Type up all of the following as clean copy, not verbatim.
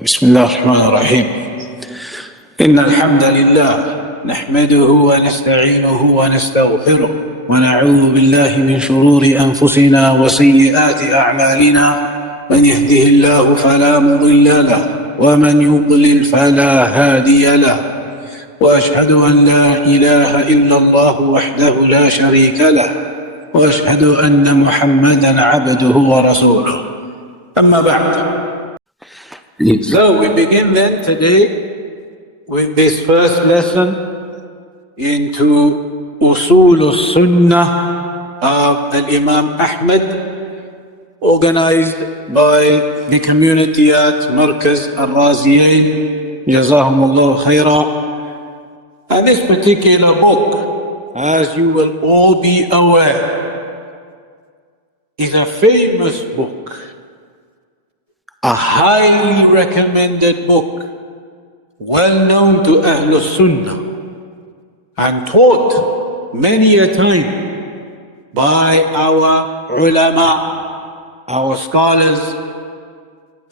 بسم الله الرحمن الرحيم. إن الحمد لله نحمده ونستعينه ونستغفره ونعوذ بالله من شرور أنفسنا وسيئات أعمالنا. من يهده الله فلا مضل له ومن يضلل فلا هادي له، وأشهد أن لا إله إلا الله وحده لا شريك له، وأشهد أن محمدا عبده ورسوله. أما بعد. So we begin then today with this first lesson into Uṣūlu Sunnah of the Imām Aḥmad, organized by the community at Markaz Ar-Raziyayn, Jazahumullah khaira. And this particular book, as you will all be aware, is a famous book, a highly recommended book, well known to Ahlul Sunnah, and taught many a time by our ulama, our scholars,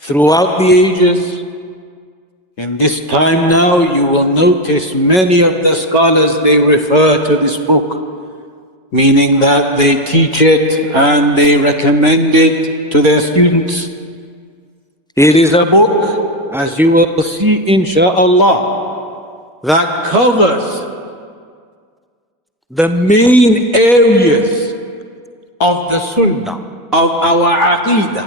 throughout the ages. In this time now, you will notice many of the scholars, they refer to this book, meaning that they teach it and they recommend it to their students. It is a book, as you will see insha'Allah, that covers the main areas of the Sunnah, of our Aqeedah,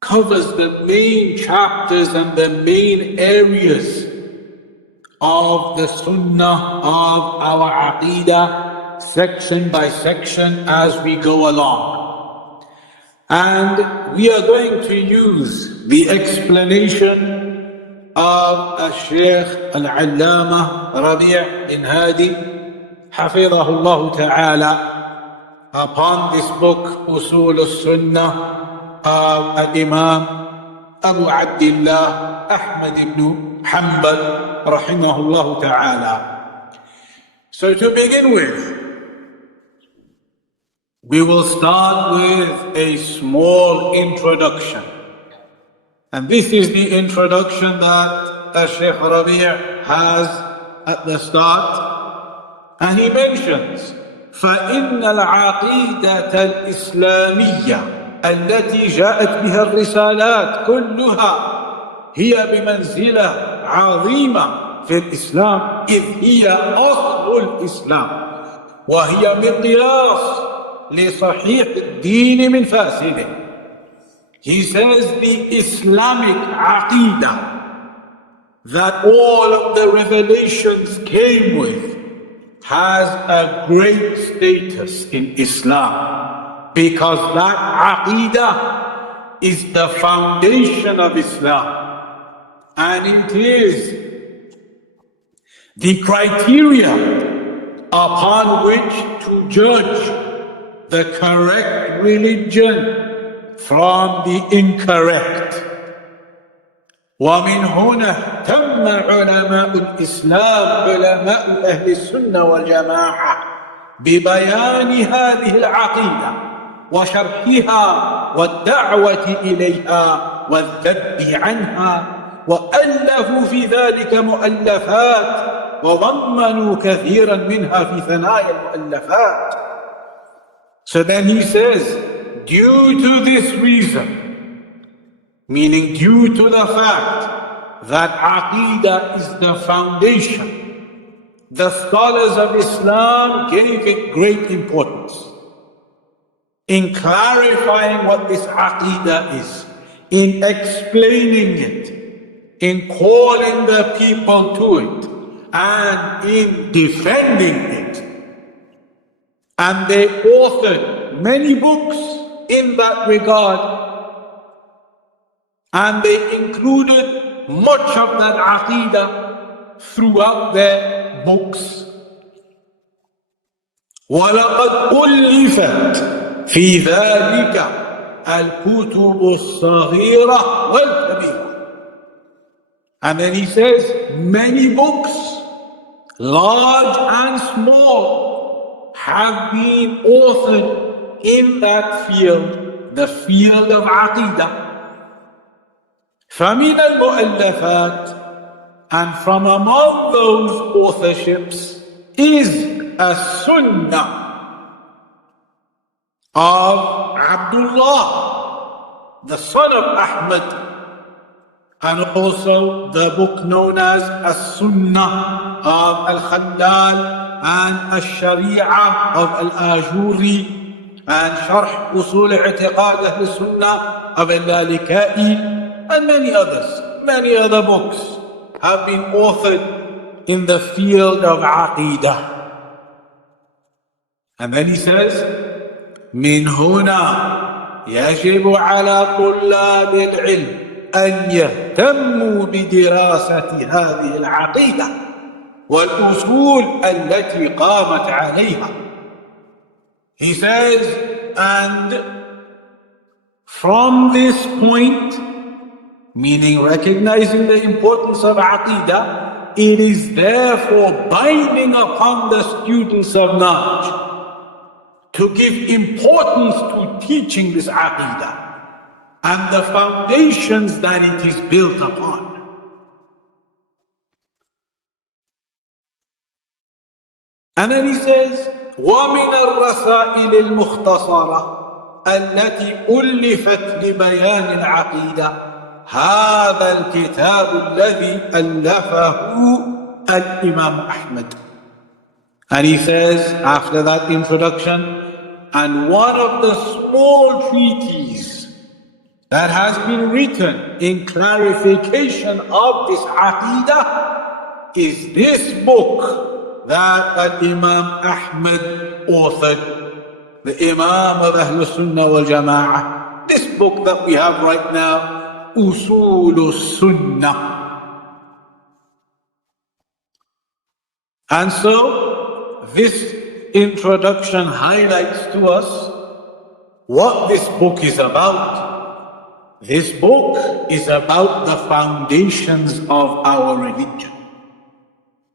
covers the main chapters and the main areas of the Sunnah, of our Aqeedah, section by section as we go along. And we are going to use the explanation of Shaykh Al-Allāmah Rabi' bin Hadi, Hafidhahullah Ta'ala, upon this book, Uṣūlu Sunnah of Imām Abu Abdillah Aḥmad ibn Hanbal, Rahimahullah Ta'ala. So to begin with, we will start with a small introduction. And this is the introduction that Shaykh Rabi' has at the start. And he mentions, فَإِنَّ الْعَقِيدَةَ الْإِسْلَامِيَّةَ التي جاءت بها الرسالات كلها هي بمنزلة عظيمة في الإسلام، إذ هي أصل الإسلام، وهي مقياس لصحيح الدين من فاسده. He says the Islamic Aqeedah that all of the revelations came with has a great status in Islam, because that Aqeedah is the foundation of Islam, and it is the criteria upon which to judge the correct religion from the incorrect. ومن هنا اهتم علماء الإسلام، علماء أهل السنة والجماعة، ببيان هذه العقيدة وشرحها والدعوة إليها والذب عنها، وألفوا في ذلك مؤلفات وضمنوا كثيرا منها في ثنايا المؤلفات. So then he says, due to this reason, meaning due to the fact that Aqeedah is the foundation, the scholars of Islam gave it great importance in clarifying what this Aqeedah is, in explaining it, in calling the people to it, and in defending it. And they authored many books in that regard, and they included much of that Aqeedah throughout their books. وَلَقَدْ أُلِّفَتْ فِي ذَلِكَ الْكُتُبُ الصَّغِيرَةُ وَالْكَبِيرَةُ. And then he says, many books, large and small, have been authored in that field, the field of Aqeedah. فَمِنَ الْمُؤَلَّفَاتِ, and from among those authorships is As-Sunnah of Abdullah, the son of Aḥmad, and also the book known as As-Sunnah of Al-Khallal and Al-Shari'ah of Al-Ajuri and Sharh Uṣūlu i'tiqād Ahl-Sunnah of Al-Lalika'i, and many others. Many other books have been authored in the field of Aqidah. And then he says, مِنْ هُنَا يَجِبُ عَلَى طُلَّابِ الْعِلْمِ أن يهتموا بدراسة هذه العقيدة والأصول التي قامت عليها. He says, and from this point, meaning recognizing the importance of Aqidah, it is therefore binding upon the students of knowledge to give importance to teaching this Aqidah and the foundations that it is built upon. And then he says, وَمِنَ الرَّسَائِلِ الْمُخْتَصَرَةِ التي ألفت لبيان العقيدة هذا الكتاب الذي ألفه الإمام أحمد. And he says, after that introduction, and one of the small treatises that has been written in clarification of this Aqidah is this book that Imam Aḥmad authored, the Imām of Ahl-Sunnah wal Jamā'ah. This book that we have right now, Uṣūlu Sunnah. And so, this introduction highlights to us what this book is about. This book is about the foundations of our religion.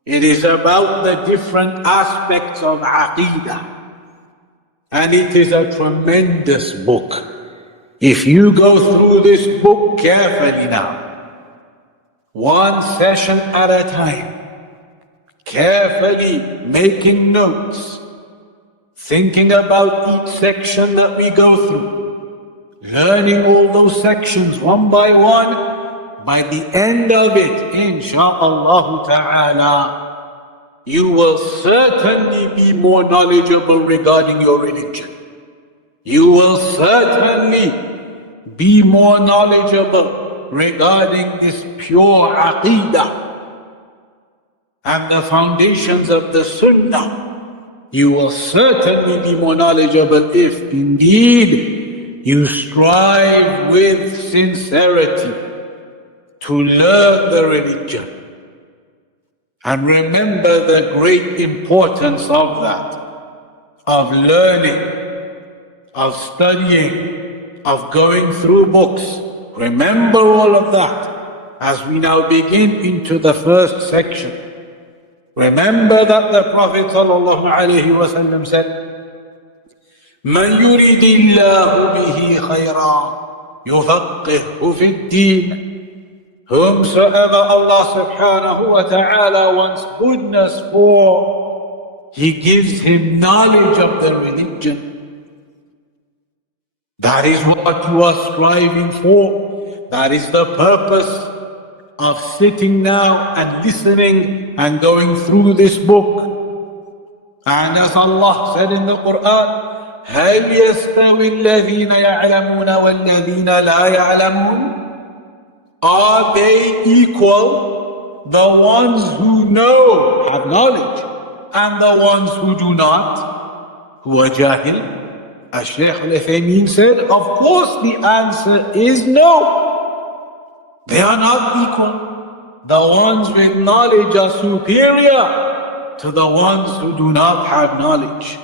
It is about the different aspects of Aqidah. And it is a tremendous book. If you go through this book carefully now, one session at a time, carefully making notes, thinking about each section that we go through, learning all those sections one by one, by the end of it, insha'Allah ta'ala, you will certainly be more knowledgeable regarding your religion. You will certainly be more knowledgeable regarding this pure Aqidah and the foundations of the Sunnah. You will certainly be more knowledgeable if indeed you strive with sincerity to learn the religion. And remember the great importance of that, of learning, of studying, of going through books. Remember all of that as we now begin into the first section. Remember that the Prophet ﷺ said, من يريد الله به خيرا يفقهه في الدين. Whomsoever Allah subhanahu wa ta'ala wants goodness for, He gives him knowledge of the religion. That is what you are striving for. That is the purpose of sitting now and listening and going through this book. And as Allah said in the Quran, هل يستوي الذين يعلمون والذين لا يعلمون? Are they equal, the ones who know, have knowledge, and the ones who do not, who are jahil? As Shaykh al-Uthaymeen said, of course the answer is no. They are not equal. The ones with knowledge are superior to the ones who do not have knowledge.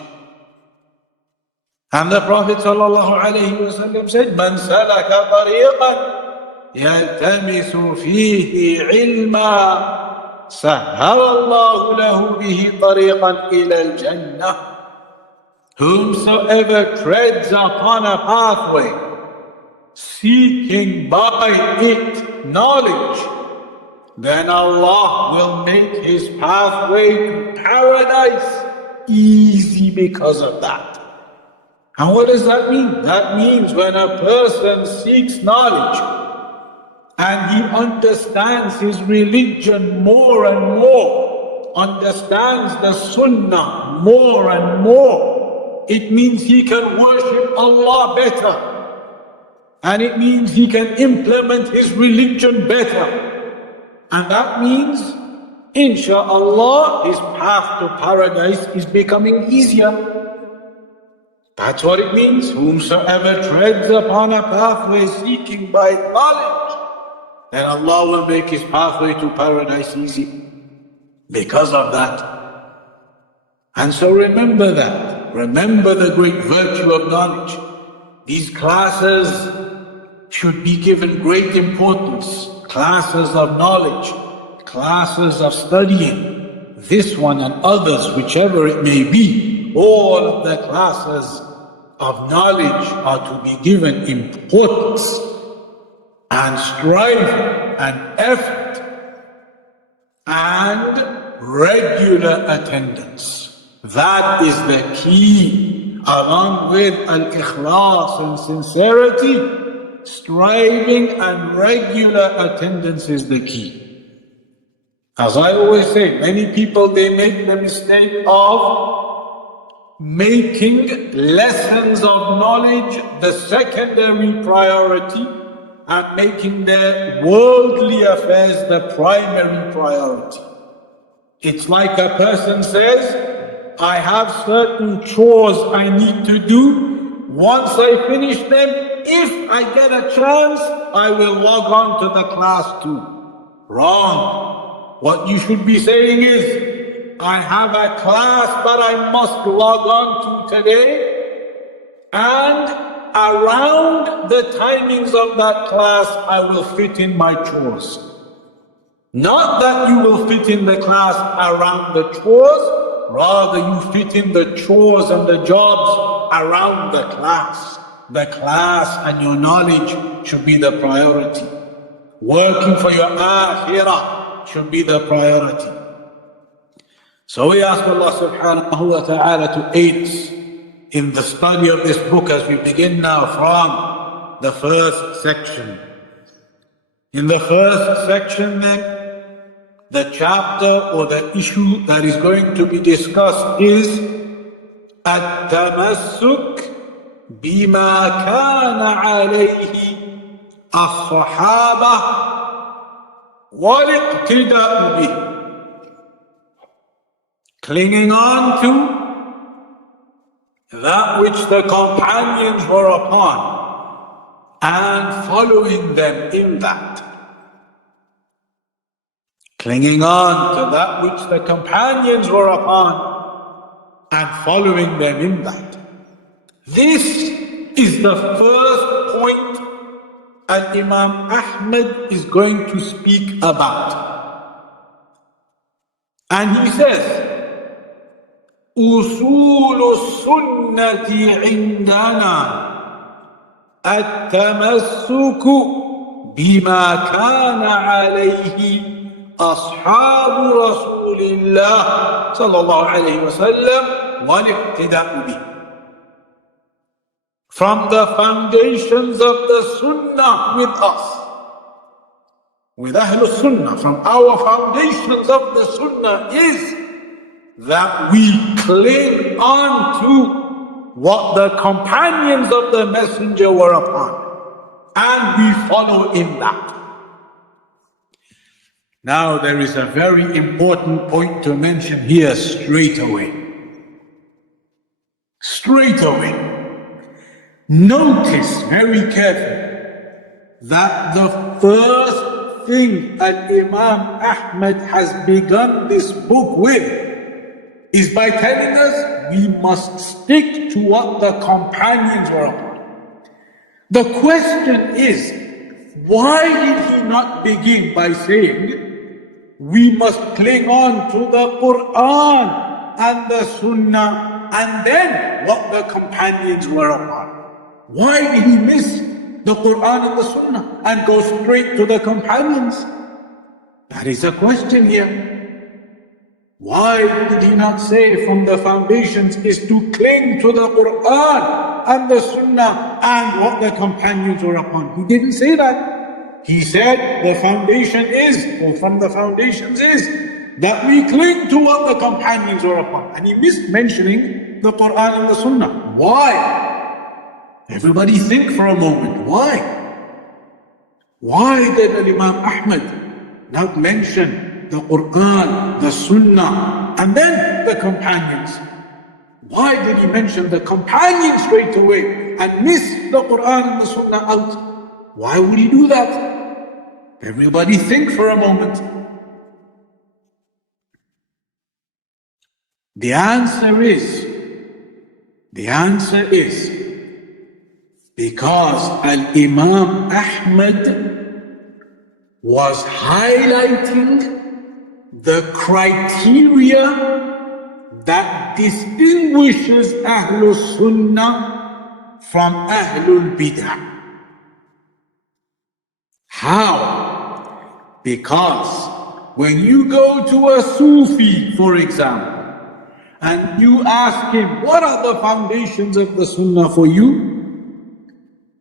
And the Prophet ﷺ said, من سلك طريقا يلتمس فيه علما سهل الله له به طريقا إلى الجنة. Whomsoever treads upon a pathway seeking by it knowledge, then Allah will make his pathway to paradise easy because of that. And what does that mean? That means when a person seeks knowledge and he understands his religion more and more, understands the Sunnah more and more, it means he can worship Allah better. And it means he can implement his religion better. And that means, insha'Allah, his path to paradise is becoming easier. That's what it means. Whomsoever treads upon a pathway seeking by knowledge, then Allah will make his pathway to paradise easy because of that. And so remember that. Remember the great virtue of knowledge. These classes should be given great importance. Classes of knowledge, classes of studying, this one and others, whichever it may be, all of the classes of knowledge are to be given importance and striving and effort and regular attendance. That is the key, along with al-ikhlas and sincerity. Striving and regular attendance is the key. As I always say, many people, they make the mistake of making lessons of knowledge the secondary priority and making their worldly affairs the primary priority. It's like a person says, I have certain chores I need to do. Once I finish them, if I get a chance, I will log on to the class too. Wrong. What you should be saying is, I have a class that I must log on to today, and around the timings of that class, I will fit in my chores. Not that you will fit in the class around the chores, rather you fit in the chores and the jobs around the class. The class and your knowledge should be the priority. Working for your akhirah should be the priority. So we ask Allah subhanahu wa ta'ala to aid us in the study of this book as we begin now from the first section. In the first section then, the chapter or the issue that is going to be discussed is at-tamassuk بما كان عليه الصحابة والاقتداء به. Clinging on to that which the companions were upon and following them in that. Clinging on to that which the companions were upon and following them in that. This is the first point that Imām Aḥmad is going to speak about. And he says, أُصُولُ السُّنَّةِ عِنْدَنَا التَّمَسُّكُ بِمَا كَانَ عَلَيْهِ أَصْحَابُ رَسُولِ اللَّهِ صلى الله عليه وسلم وَالِاقْتِدَاءُ بِهِ. From the foundations of the Sunnah with us, with Ahlul Sunnah, from our foundations of the Sunnah is that we cling on to what the companions of the Messenger were upon, and we follow in that. Now there is a very important point to mention here straight away. Straight away. Notice very carefully that the first thing that Imām Aḥmad has begun this book with is by telling us we must stick to what the companions were upon. The question is, why did he not begin by saying we must cling on to the Quran and the Sunnah and then what the companions were upon? Why did he miss the Quran and the Sunnah and go straight to the companions? That is a question here. Why did he not say from the foundations is to cling to the Quran and the Sunnah and what the companions were upon? He didn't say that. He said the foundation is, or from the foundations is, that we cling to what the companions were upon. And he missed mentioning the Quran and the Sunnah. Why? Everybody think for a moment. Why? Why did Imām Aḥmad not mention the Quran, the Sunnah, and then the companions? Why did he mention the companions straight away and miss the Quran and the Sunnah out? Why would he do that? Everybody think for a moment. The answer is because Imām Aḥmad was highlighting the criteria that distinguishes Ahlul Sunnah from Ahlul Bid'ah. How? Because when you go to a Sufi, for example, and you ask him, what are the foundations of the Sunnah for you?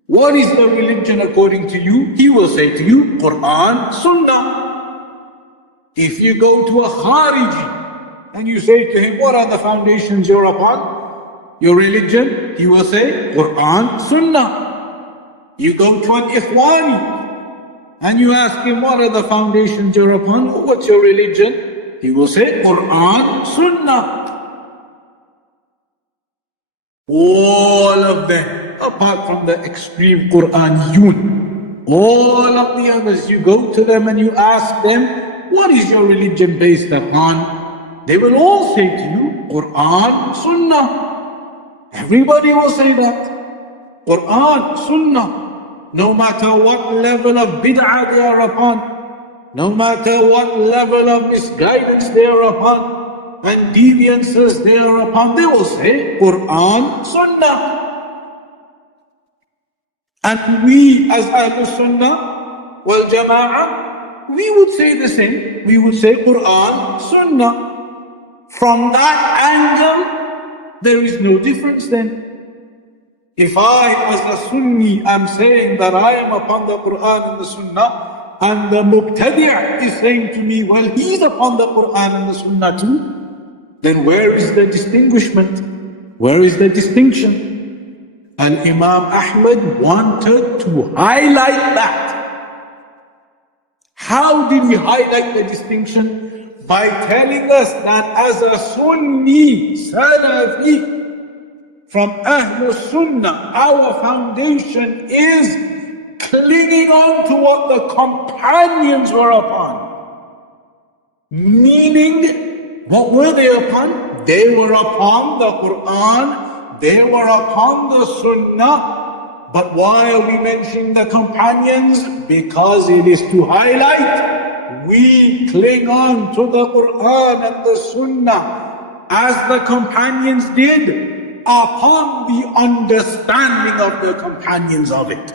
What is the religion according to you? He will say to you, Quran, Sunnah. If you go to a Khariji and you say to him, what are the foundations you're upon? Your religion? He will say, Quran, Sunnah. You go to an Ikhwani and you ask him, what are the foundations you're upon? What's your religion? He will say, Quran, Sunnah. All of them, apart from the extreme Quraniyun, all of the others, you go to them and you ask them, what is your religion based upon? They will all say to you, Quran, Sunnah. Everybody will say that. Quran, Sunnah. No matter what level of bid'ah they are upon, no matter what level of misguidance they are upon, and deviances they are upon, they will say Quran, Sunnah. And we as Ahlul Sunnah wal Jama'ah, we would say the same. We would say Quran, Sunnah. From that angle, there is no difference then. If I as a Sunni am saying that I am upon the Quran and the Sunnah, and the Mubtadi' is saying to me, well, he's upon the Quran and the Sunnah too, then where is the distinguishment? Where is the distinction? And Imām Aḥmad wanted to highlight that. How did he highlight the distinction? By telling us that as a Sunni, Salafi, from Ahlul Sunnah, our foundation is clinging on to what the companions were upon. Meaning, what were they upon? They were upon the Quran, they were upon the Sunnah. But why are we mentioning the companions? Because it is to highlight, we cling on to the Quran and the Sunnah as the companions did, upon the understanding of the companions of it.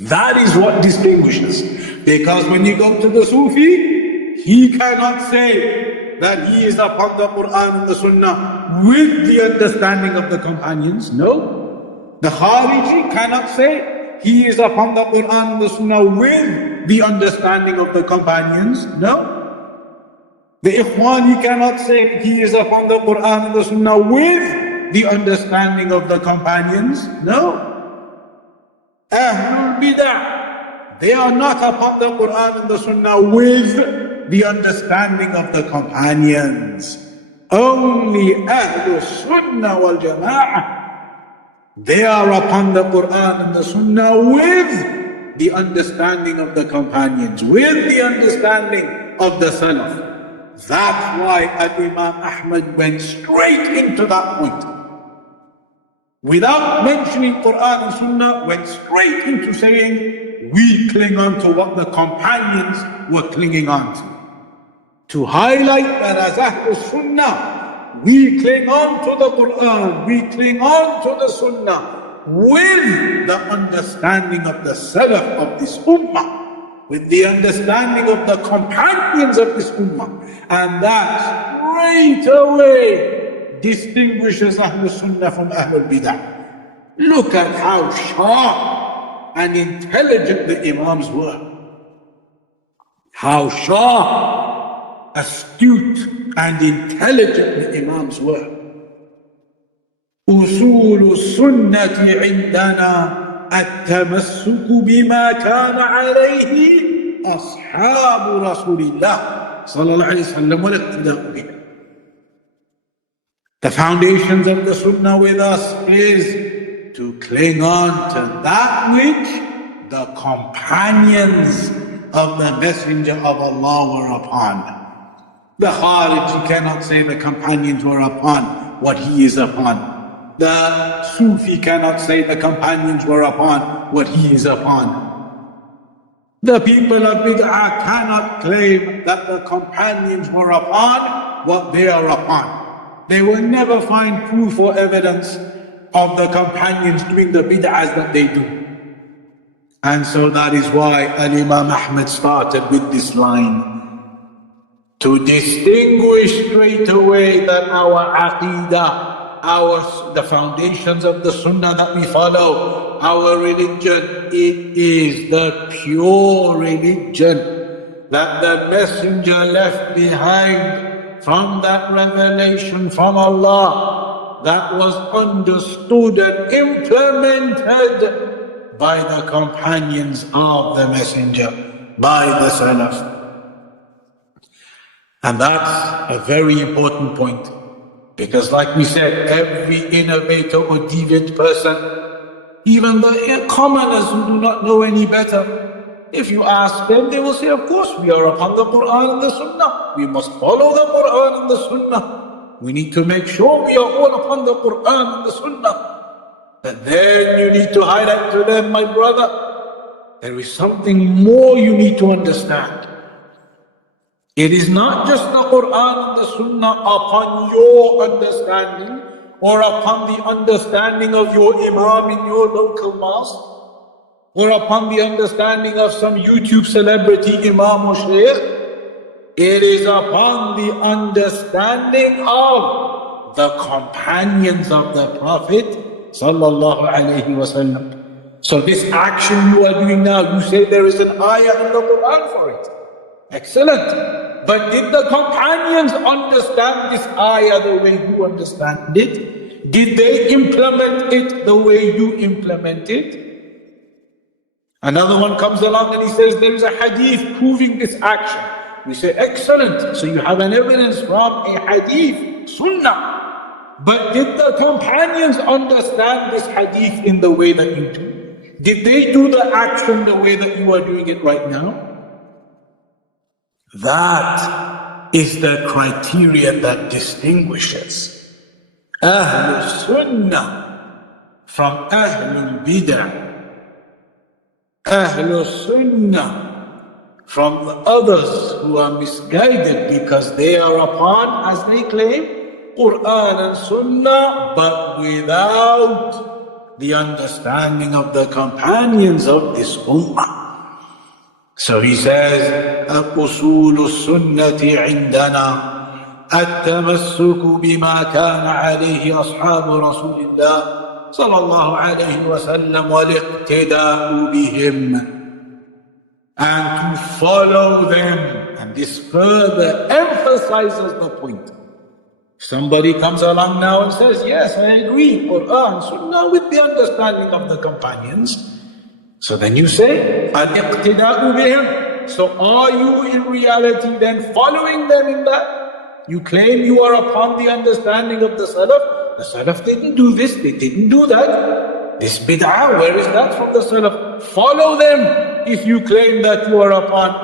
That is what distinguishes. Because when you go to the Sufi, he cannot say that he is upon the Quran and the Sunnah with the understanding of the companions. No. The Khariji cannot say he is upon the Quran and the Sunnah with the understanding of the companions. No. The Ikhwani cannot say he is upon the Quran and the Sunnah with the understanding of the companions. No. Ahlul Bid'ah, they are not upon the Quran and the Sunnah with the understanding of the companions. Only Ahlul Sunnah wal Jama'ah, they are upon the Quran and the Sunnah with the understanding of the companions, with the understanding of the Salaf. That's why Imām Aḥmad went straight into that point. Without mentioning Quran and Sunnah, went straight into saying, we cling on to what the companions were clinging on to. To highlight that as Ahlul Sunnah, we cling on to the Quran, we cling on to the Sunnah with the understanding of the Salaf of this Ummah, with the understanding of the companions of this Ummah. And that straight away distinguishes Ahlul Sunnah from Ahlul Bid'ah. Look at how sharp and intelligent the Imams were. How sharp, astute and intelligent the Imams were. أصول السنة عندنا التمسك بما كان عليه أصحاب رسول الله صلى الله عليه وسلم والاقتداء به. The foundations of the Sunnah with us is to cling on to that which the companions of the Messenger of Allah were upon. The Khariji cannot say the companions were upon what he is upon. The Sufi cannot say the companions were upon what he is upon. The people of Bid'ah cannot claim that the companions were upon what they are upon. They will never find proof or evidence of the companions doing the bid'ahs that they do. And so that is why Imām Aḥmad started with this line, to distinguish straight away that our aqeedah, the foundations of the Sunnah that we follow, our religion, it is the pure religion that the Messenger left behind from that revelation from Allah, that was understood and implemented by the companions of the Messenger, by the Salaf. And that's a very important point. Because like we said, every innovator or deviant person, even the commoners who do not know any better, if you ask them, they will say, of course, we are upon the Quran and the Sunnah. We must follow the Quran and the Sunnah. We need to make sure we are all upon the Quran and the Sunnah. But then you need to highlight to them, my brother, there is something more you need to understand. It is not just the Quran and the Sunnah upon your understanding or upon the understanding of your Imām in your local mosque or upon the understanding of some YouTube celebrity Imām or Shaykh. It is upon the understanding of the companions of the Prophet sallallahu alaihi wasallam. So this action you are doing now, you say there is an ayah in the Quran for it. Excellent. But did the companions understand this ayah the way you understand it? Did they implement it the way you implement it? Another one comes along and he says there is a hadith proving this action. We say, excellent. So you have an evidence from a hadith, Sunnah. But did the companions understand this hadith in the way that you do? Did they do the action the way that you are doing it right now? That is the criterion that distinguishes Ahlul Sunnah from Ahlul Bid'ah, Ahlul Sunnah from the others who are misguided because they are upon, as they claim, Quran and Sunnah, but without the understanding of the companions of this Ummah. So he says, أصول السنة عندنا التمسك بما كان عليه أصحاب رسول الله صلى الله عليه وسلم والاقتداء بهم, and to follow them. And this further emphasizes the point. Somebody comes along now and says, yes, I agree, Quran, Sunnah with the understanding of the companions. So then you say, al-iqtida'u bihim. So are you in reality then following them in that? You claim you are upon the understanding of the Salaf. The Salaf didn't do this, they didn't do that. This bid'ah, where is that from the Salaf? Follow them if you claim that you are upon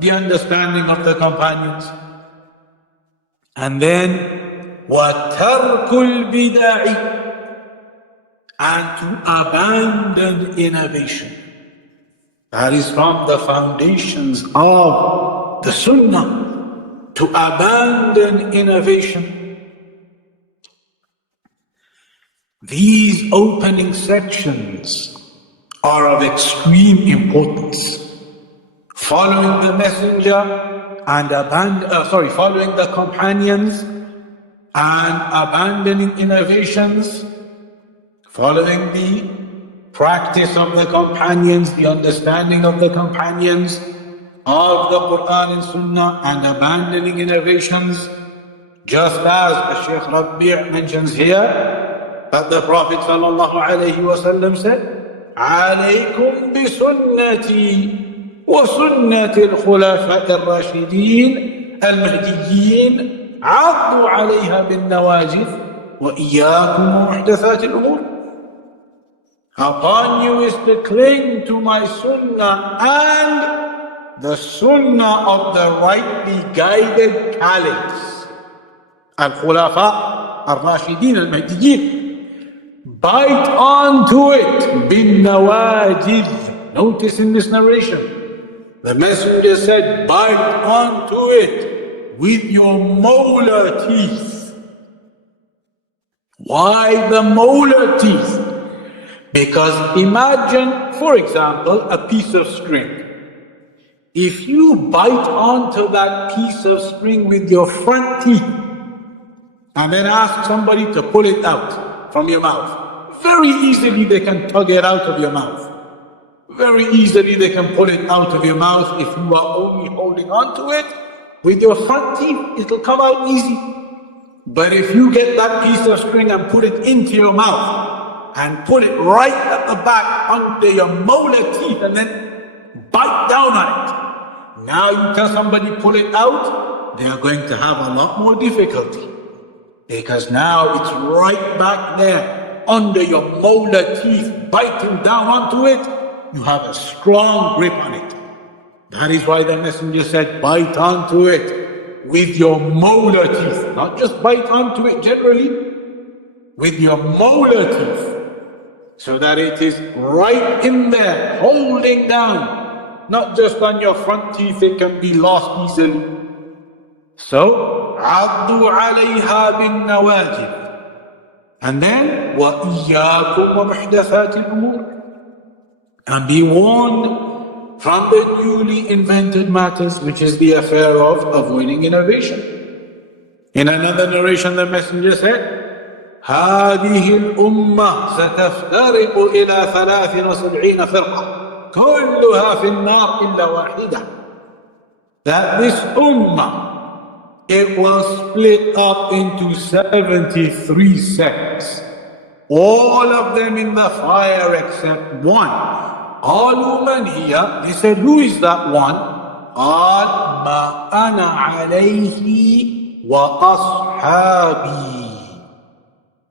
the understanding of the companions. And then, وَتَرْكُ الْبِدَعِ, and to abandon innovation. That is from the foundations of the Sunnah, to abandon innovation. These opening sections are of extreme importance. Following the messenger and following the companions and abandoning innovations, following the practice of the companions, the understanding of the companions of the Quran and Sunnah, and abandoning innovations, just as Shaykh Rabi' mentions here, that the Prophet ﷺ said, عَلَيْكُمْ بِسُنَّتِي وَسُنَّةِ الْخُلَفَاءِ الرَّاشِدِينَ الْمَهْدِيِّينَ عَضُّوا عَلَيْهَا بِالنَّوَاجِذِ وَإِيَّاكُمْ وَمُحْدَثَاتِ الْأُمُورِ. Upon you is to cling to my sunnah and the sunnah of the rightly guided caliphs, al-Khulafa, al-Rashidin, al-Mahdiyyin. Bite onto it, bin nawajid. Notice in this narration, the messenger said, bite onto it with your molar teeth. Why the molar teeth? Because imagine, for example, a piece of string. If you bite onto that piece of string with your front teeth and then ask somebody to pull it out from your mouth, very easily they can tug it out of your mouth. Very easily they can pull it out of your mouth. If you are only holding on to it with your front teeth, it'll come out easy. But if you get that piece of string and put it into your mouth and pull it right at the back under your molar teeth and then bite down on it, now you tell somebody pull it out, they are going to have a lot more difficulty, because now it's right back there under your molar teeth, biting down onto it. You have a strong grip on it. That is why the messenger said, bite onto it with your molar teeth. Not just bite onto it generally, with your molar teeth, so that it is right in there, holding down. Not just on your front teeth, it can be lost easily. So, عَضُّوا عَلَيْهَا بِالنَّوَاجِذِ. And then, وَإِيَّاكُمْ وَمُحْدَثَاتِ الْأُمُورِ. And be warned from the newly invented matters, which is the affair of avoiding innovation. In another narration, the messenger said, هذه الأمة ستفترق إلى 73 فرقة كلها في النار إلا واحدة. That this ummah, it will split up into 73 sects, all of them in the fire except one. قالوا من هي? They said, who is that one? قال ما أنا عليه وأصحابي.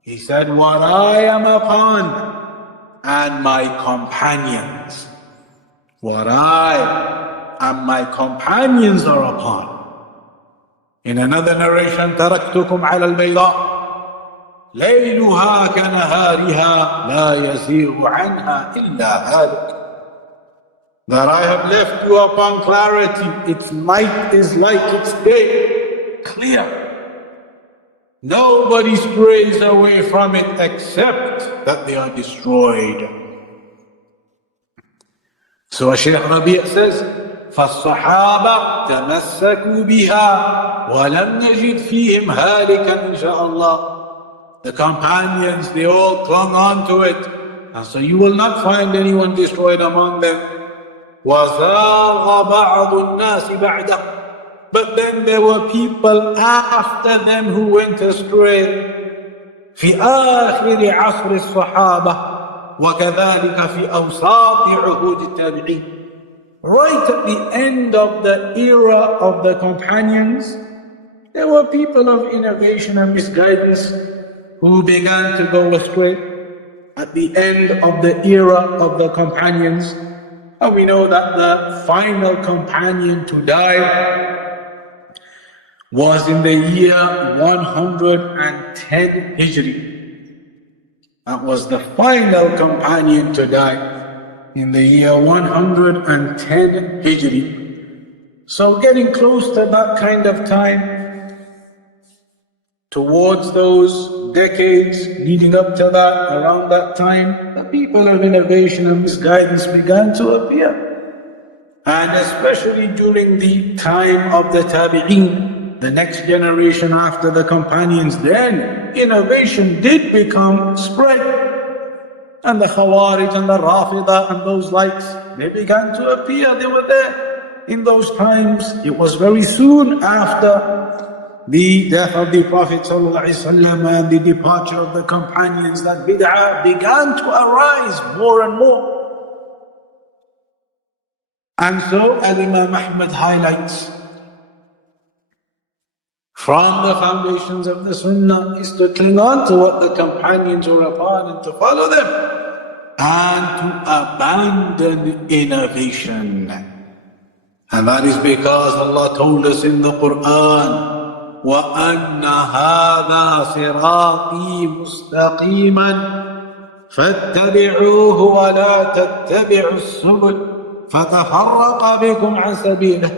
He said, what I am upon and my companions. What I and my companions are upon. In another narration, تركتكم على البيضاء ليلها كنهارها لا يزيغ عنها إلا هالك. That I have left you upon clarity. Its night is like its day, clear. Nobody strays away from it except that they are destroyed. So Shaykh Rabi' says, فَالصَّحَابَةُ تَمَسَّكُوا بِهَا وَلَمْ نَجِدْ فِيهِمْ هَالِكًا إِنْ شَاءَ اللَّهِ. The companions, they all clung on to it. And so you will not find anyone destroyed among them. وَزَاغَ بَعْضُ النَّاسِ بَعْدَهُ. But then there were people after them who went astray. في آخر عصر الصحابة وكذلك في أوساط عهود التابعين. Right at the end of the era of the companions, there were people of innovation and misguidance who began to go astray. At the end of the era of the companions, and we know that the final companion to die was in the year 110 Hijri. That was the final companion to die in the year 110 Hijri. So getting close to that kind of time, towards those decades leading up to that, around that time, the people of innovation and misguidance began to appear. And especially during the time of the Tabi'een, the next generation after the companions, then innovation did become spread. And the Khawarij and the Rafida and those likes, they began to appear, they were there. In those times, it was very soon after the death of the Prophet ﷺ and the departure of the companions that bid'ah began to arise more and more. And so Imām Aḥmad highlights, from the foundations of the Sunnah is to cling on to what the companions were upon and to follow them, and to abandon innovation. And that is because Allah told us in the Quran, وَأَنَّ هَذَا صِرَاطِي مُسْتَقِيمًا فَاتَّبِعُوهُ وَلَا تَتَّبِعُوا السُّبُلَ فَتَفَرَّقَ بِكُمْ عَنْ سَبِيلِهِ.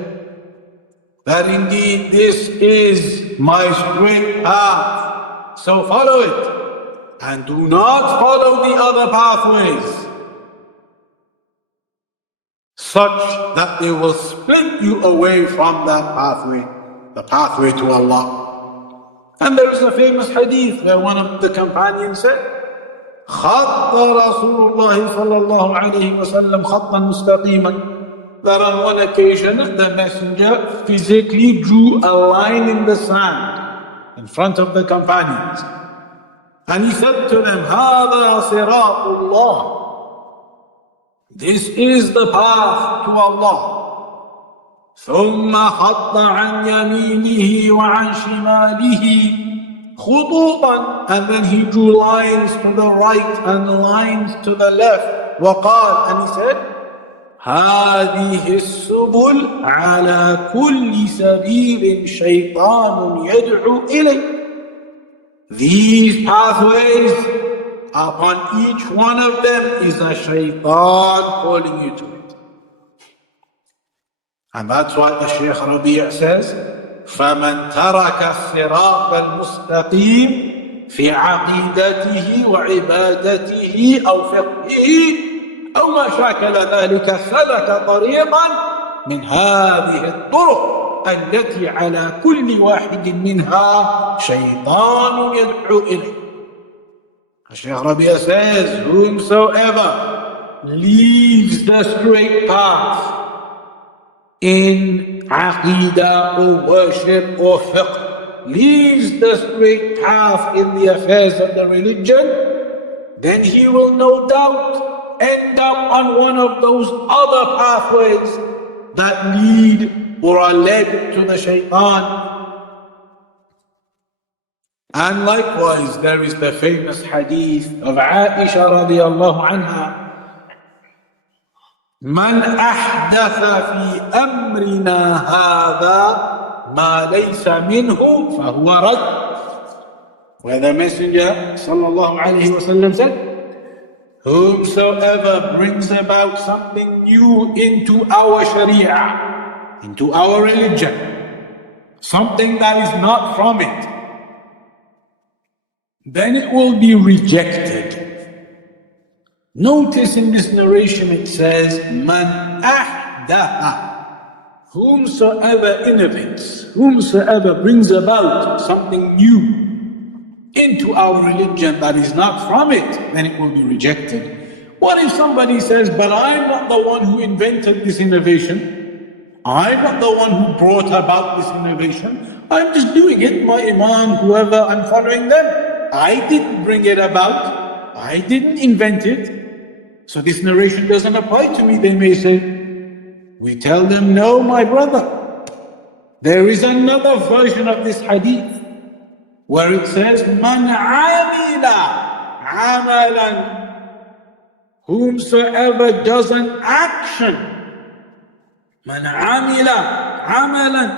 That indeed this is my straight path, so follow it, and do not follow the other pathways, such that they will split you away from that pathway, the pathway to Allah. And there is a famous hadith where one of the companions said, خط رسول الله صلى الله عليه وسلم خطا مستقيما. That on one occasion the messenger physically drew a line in the sand in front of the companions, and he said to them, هذا صراط الله. This is the path to Allah. ثم خط عن يمينه وعن شماله خطوطا, and then he drew lines to the right and lines to the left. وقال, and he said, هذه السبل على كل سبيل شيطان يدعو إليه. These pathways, upon each one of them is a shaitan calling you to it. And that's why the Shaykh Rabi' says, فَمَنْ تَرَكَ الصِّرَاطَ الْمُسْتَقِيمِ فِي عَقِيدَتِهِ وَعِبَادَتِهِ أَوْ فِقْهِهِ أو ما شاكل ذلك سلك طريقا من هذه الطرق التي على كل واحد منها شيطان يدعو إليه. Shaykh Rabi'a says, whomsoever leaves the straight path in aqidah or worship or fiqh, leaves the straight path in the affairs of the religion, then he will no doubt end up on one of those other pathways that lead or are led to the shaitan. And likewise, there is the famous hadith of Aisha radiallahu anha, من أحدث في أمرنا هذا ما ليس منه فهو رد. Where the Messenger sallallahu alayhi wa sallam said, whomsoever brings about something new into our sharia, into our religion, something that is not from it, then it will be rejected. Notice in this narration it says, Man ahdaha, whomsoever innovates, whomsoever brings about something new into our religion that is not from it, then it will be rejected. What if somebody says, but I'm not the one who invented this innovation, I'm not the one who brought about this innovation, I'm just doing it, my Imām, whoever, I'm following them, I didn't bring it about, I didn't invent it, so this narration doesn't apply to me, they may say. We tell them, no, my brother, there is another version of this hadith where it says, Man amila amalan, whomsoever does an action, Man amila amalan,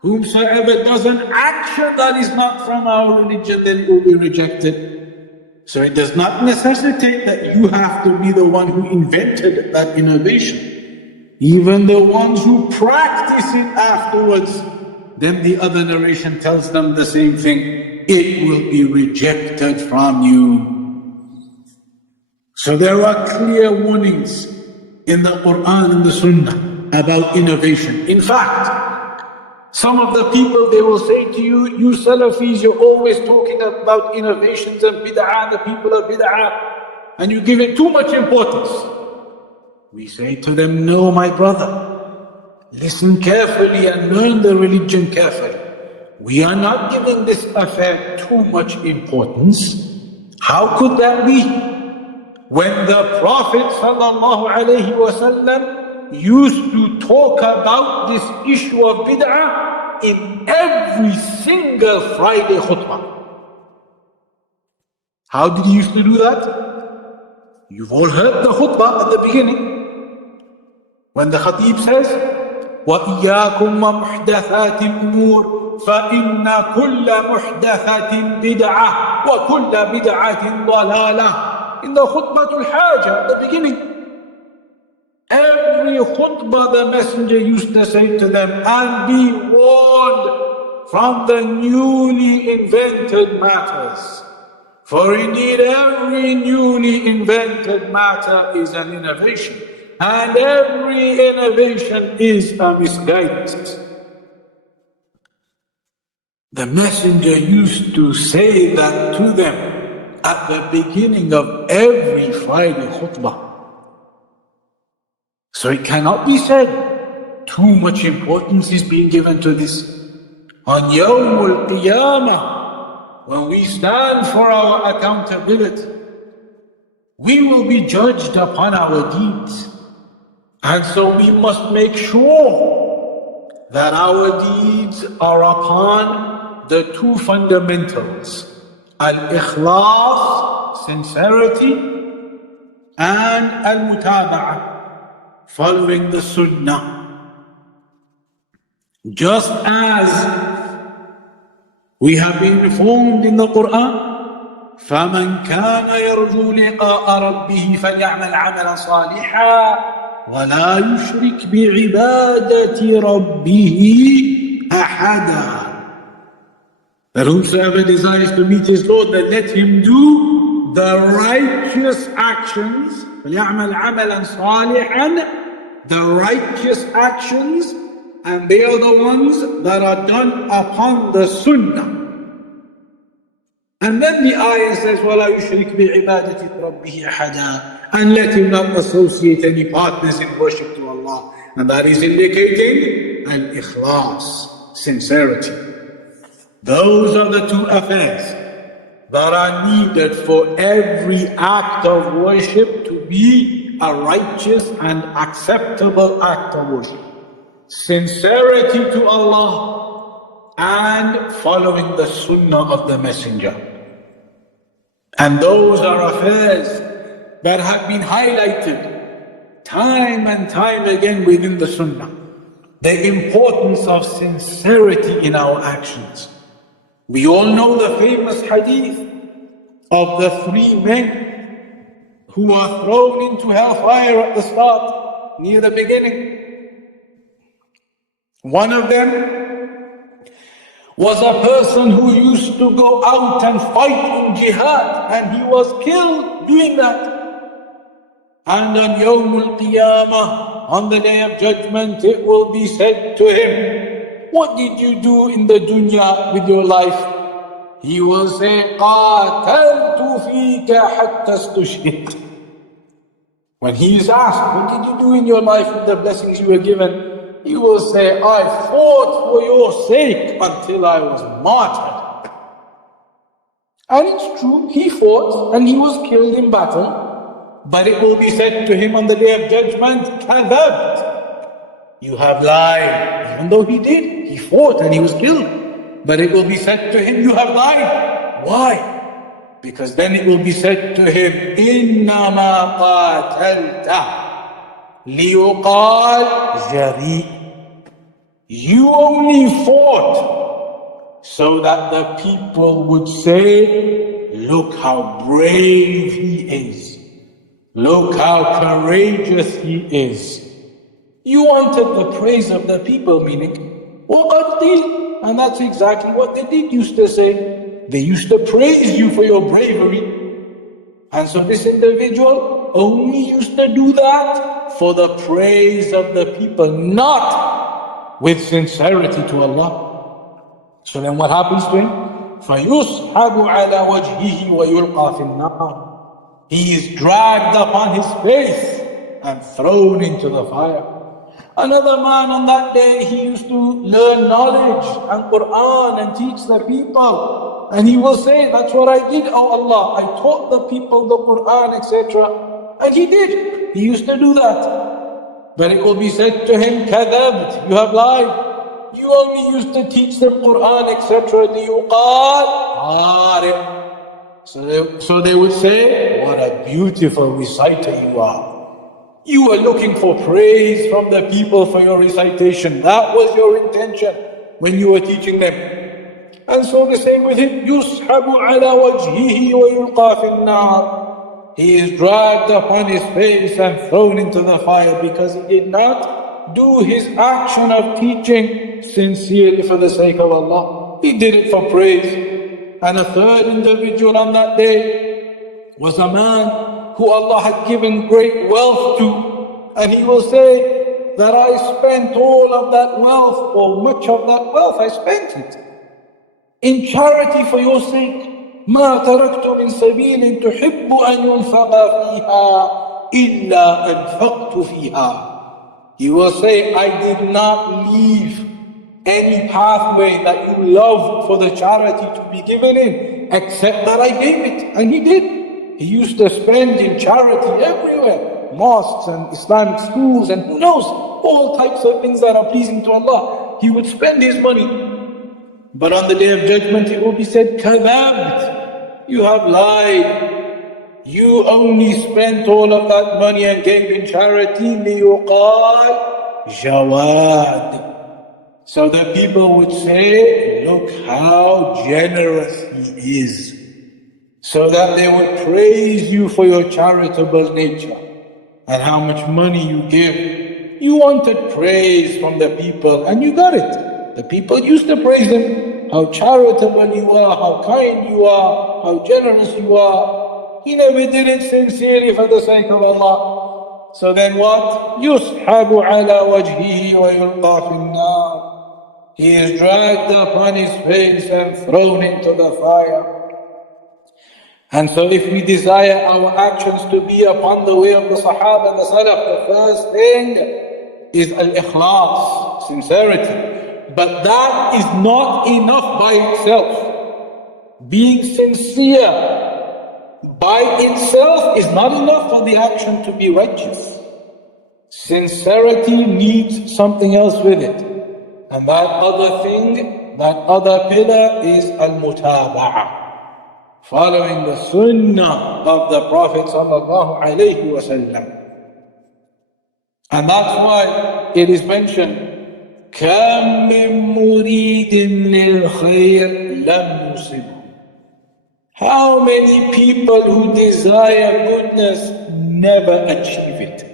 whomsoever does an action that is not from our religion, then it will be rejected. So it does not necessitate that you have to be the one who invented that innovation. Even the ones who practice it afterwards, then the other narration tells them the same thing. it will be rejected from you. So there are clear warnings in the Quran and the Sunnah about innovation. In fact, some of the people, they will say to you, you Salafis, you're always talking about innovations and bid'ah, the people of bid'ah, and you give it too much importance. We say to them, no, my brother, listen carefully and learn the religion carefully. We are not giving this affair too much importance. How could that be? When the Prophet ﷺ used to talk about this issue of bid'ah in every single Friday khutbah. How did he used to do that? You've all heard the khutbah at the beginning. When the khatib says, وَإِيَّاكُمْ وَمُحْدَثَاتِ الْأُمُورِ فَإِنَّ كُلَّ مُحْدَثَةٍ بِدْعَةٍ وَكُلَّ بِدْعَةٍ ضَلَالَةٍ. In the khutbatul hajah at the beginning, every khutbah the messenger used to say to them, and be warned from the newly invented matters. For indeed every newly invented matter is an innovation, and every innovation is a misguidance. The messenger used to say that to them at the beginning of every Friday khutbah. So it cannot be said too much importance is being given to this. On Yawmul Qiyamah, when we stand for our accountability, we will be judged upon our deeds. And so we must make sure that our deeds are upon the two fundamentals. Al-Ikhlas, sincerity, and Al-Mutaba'ah, following the Sunnah. Just as we have been informed in the Quran, فَمَنْ كَانَ يَرْجُو لِقَاءَ رَبِّهِ فَلْيَعْمَلْ عَمَلًا صَالِحًا وَلَا يُشْرِكْ بِعِبَادَةِ رَبِّهِ أَحَدًا. That whomsoever desires to meet his Lord, then let him do the righteous actions. فَلْيَعْمَلْ عَمَلًا صَالِحًا, the righteous actions, and they are the ones that are done upon the Sunnah. And then the ayah says, وَلَا يُشْرِكْ بِعِبَادَةِ رَبِّهِ أَحَدًا, and let him not associate any partners in worship to Allah. And that is indicating al-ikhlas, sincerity. Those are the two affairs that are needed for every act of worship to be a righteous and acceptable act of worship. Sincerity to Allah and following the Sunnah of the Messenger. And those are affairs that have been highlighted time and time again within the Sunnah. The importance of sincerity in our actions. We all know the famous hadith of the three men who are thrown into hellfire at the start, near the beginning. One of them was a person who used to go out and fight in jihad, and he was killed doing that. And on Yawmul Qiyamah, on the Day of Judgment, it will be said to him, what did you do in the dunya with your life? He will say, قَاتَلْتُ فِيكَ حَتَّى اسْتُشْهِدْتُ. When he is asked, what did you do in your life with the blessings you were given? He will say, I fought for your sake until I was martyred. And it's true, he fought and he was killed in battle. But it will be said to him on the Day of Judgment, كَذَبْتَ, you have lied. Even though he did, he fought and he was killed. But it will be said to him, you have lied. Why? Because then it will be said to him, إِنَّمَا قَاتَلْتَ لِيُقَالْ جَرِيء. You only fought so that the people would say, look how brave he is. Look how courageous he is. You wanted the praise of the people, meaning, وَقَدْ قِيلَ, and that's exactly what they did used to say. they used to praise you for your bravery. And so this individual only used to do that for the praise of the people, not with sincerity to Allah. So then what happens to him? فَيُصْحَبُ عَلَى وَجْهِهِ وَيُلْقَى فِي النَّارِ. He is dragged upon his face and thrown into the fire. Another man on that day, he used to learn knowledge and Quran and teach the people. And he will say, that's what I did, oh Allah. I taught the people the Quran, etc. And he did. He used to do that. But it will be said to him, كَذَبْت, you have lied. You only used to teach them Quran, etc. لِيُقَالْ عَارِفْ. So they would say, what a beautiful reciter you are. You were looking for praise from the people for your recitation. That was your intention when you were teaching them. And so the same with him. يُصْحَبُ عَلَى وَجْهِهِ وَيُلْقَى فِي النَّارِ. He is dragged upon his face and thrown into the fire because he did not do his action of teaching sincerely for the sake of Allah. He did it for praise. And a third individual on that day was a man who Allah had given great wealth to, and he will say that I spent all of that wealth, or much of that wealth, I spent it in charity for your sake. ما تركت من سبيل تحب أن ينفق فيها إلا أنفقت فيها. He will say, I did not leave any pathway that you love for the charity to be given in, except that I gave it, and he did. He used to spend in charity everywhere, mosques and Islamic schools and who knows, all types of things that are pleasing to Allah. He would spend his money. But on the Day of Judgment it will be said, كَذَبْت, you have lied. You only spent all of that money and gave in charity, لِيُقَالْ جَوَادٍ. So the people would say, look how generous he is. So that they would praise you for your charitable nature and how much money you give. You wanted praise from the people and you got it. The people used to praise him, how charitable you are, how kind you are, how generous you are. He never did it sincerely for the sake of Allah. So then what? يُصْحَبُ عَلَى وَجْهِهِ وَيُلْقَى فِي النَّارِ. He is dragged upon his face and thrown into the fire. And so if we desire our actions to be upon the way of the Sahaba, the Salaf, the first thing is al-ikhlas, sincerity. But that is not enough by itself. Being sincere by itself is not enough for the action to be righteous. Sincerity needs something else with it. And that other thing, that other pillar is al-mutaba'ah. Following the Sunnah of the Prophet sallallahu alayhi wa sallam. And that's why it is mentioned, كَمْ مِن مُرِيدٍ لِلْخَيْرِ لَمْ يُصِبْهُ. How many people who desire goodness never achieve it?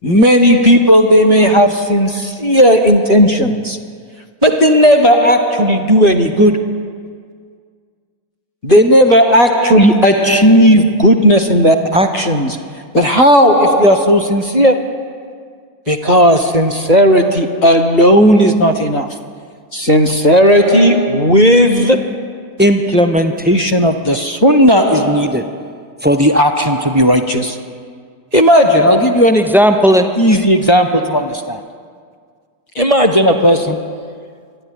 Many people, they may have sincere intentions, but they never actually do any good. They never actually achieve goodness in their actions. But how if they are so sincere? Because sincerity alone is not enough. Sincerity with implementation of the Sunnah is needed for the action to be righteous. Imagine, I'll give you an example, an easy example to understand. Imagine a person,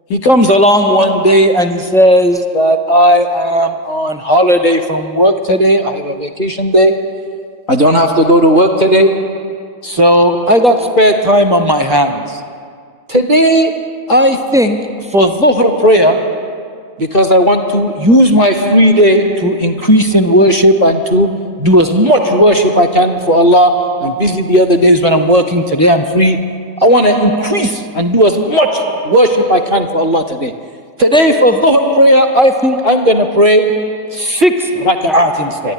he comes along one day and he says that I am on holiday from work today, I have a vacation day, I don't have to go to work today, so I got spare time on my hands. Today I think for Dhuhr prayer, because I want to use my free day to increase in worship and to do as much worship I can for Allah. I'm busy the other days when I'm working, today I'm free. I want to increase and do as much worship I can for Allah today. Today for Dhuhr prayer, I think I'm going to pray 6 rak'at instead.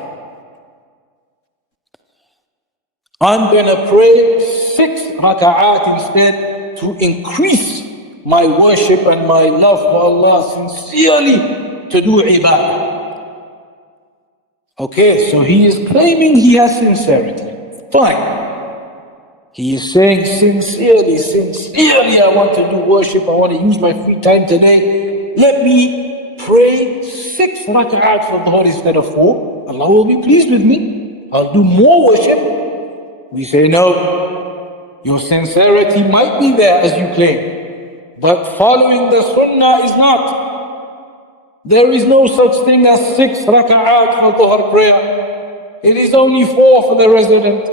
I'm going to pray 6 rak'at instead to increase my worship and my love for Allah sincerely to do ibadah. Okay, so he is claiming he has sincerity. Fine. He is saying sincerely, I want to do worship, I want to use my free time today. Let me pray 6 rak'at for Dhuhr instead of 4. Allah will be pleased with me. I'll do more worship. We say no. Your sincerity might be there as you claim, but following the Sunnah is not. There is no such thing as 6 rak'at for Dhuhr prayer. It is only 4 for the resident.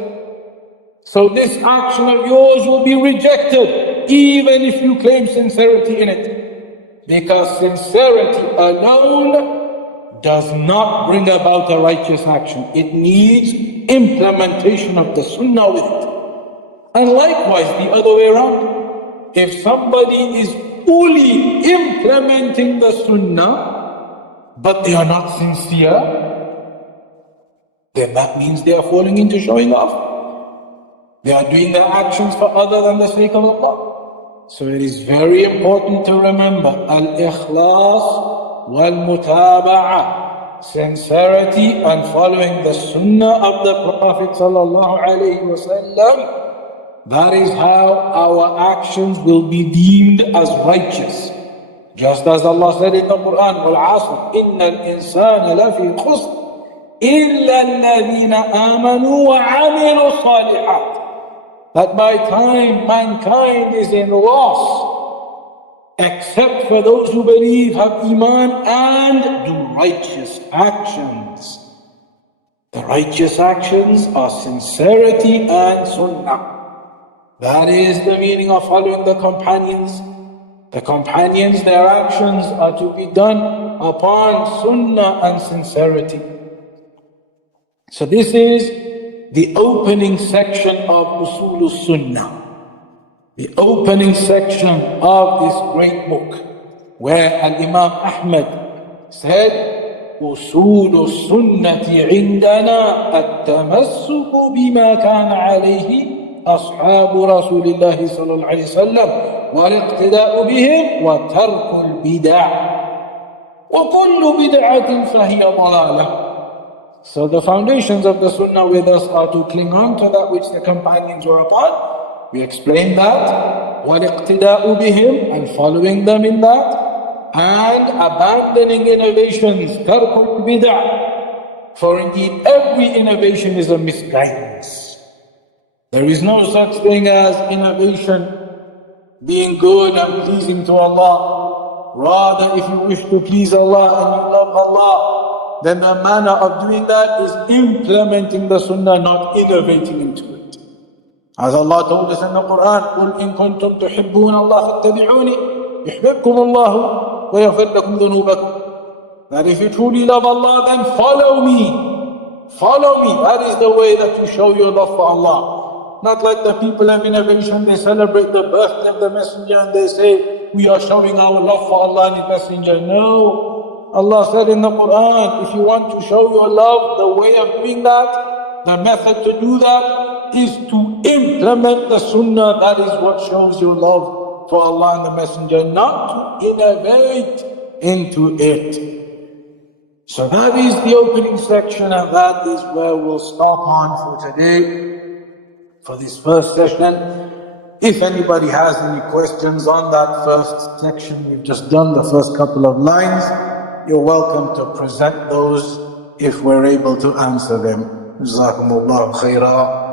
So this action of yours will be rejected, even if you claim sincerity in it. Because sincerity alone does not bring about a righteous action. It needs implementation of the Sunnah with it. And likewise, the other way around. If somebody is fully implementing the Sunnah, but they are not sincere, then that means they are falling into showing off. They are doing their actions for other than the sake of Allah. So it is very important to remember al-ikhlas wal-mutaba'ah, sincerity and following the Sunnah of the Prophet sallallahu alaihi wasallam. That is how our actions will be deemed as righteous. Just as Allah said in the Quran, وَالْعَصْرِ إِنَّ الْإِنسَانَ لَفِي خُسْرٍ إِلَّا الَّذِينَ آمَنُوا وَعَمِلُوا الصَّالِحَاتِ. That by time mankind is in loss, except for those who believe, have Imām and do righteous actions. The righteous actions are sincerity and Sunnah. That is the meaning of following the companions. The companions, their actions are to be done upon Sunnah and sincerity. So this is the opening section of Uṣūlu Sunnah, the opening section of this great book, where Imām Aḥmad said, Uṣūlu Sunnati عندنا التمسك بما كان عليه أصحاب رسول الله صلى الله عليه وسلم والاقتداء بهم وترك البدع وكل بدعة فهي ضلالة. So the foundations of the Sunnah with us are to cling on to that which the companions were upon. We explained that. وَالِاقْتِدَاءُ بِهِمْ, and following them in that. And abandoning innovations. تَرْكُ الْبِدَعِ. For indeed every innovation is a misguidance. There is no such thing as innovation being good and pleasing to Allah. Rather, if you wish to please Allah and you love Allah, then the manner of doing that is implementing the Sunnah, not innovating into it. As Allah told us in the Quran, قُلْ إِن كُنْتُمْ تُحِبُّونَ اللَّهَ فَاتَّبِعُونِي يُحْبِبْكُمُ اللَّهُ وَيَغْفِرْ لَكُمْ ذُنُوبَكُمْ. That if you truly love Allah, then follow me. Follow me. That is the way that you show your love for Allah. Not like the people of innovation, they celebrate the birthday of the Messenger and they say, we are showing our love for Allah and His Messenger. No. Allah said in the Quran, if you want to show your love, the way of doing that, the method to do that is to implement the Sunnah. That is what shows your love for Allah and the Messenger, not to innovate into it. So that is the opening section, and that is where we'll stop on for today, for this first session. If anybody has any questions on that first section we've just done, the first couple of lines, you're welcome to present those if we're able to answer them. Jazakumullahu khairan.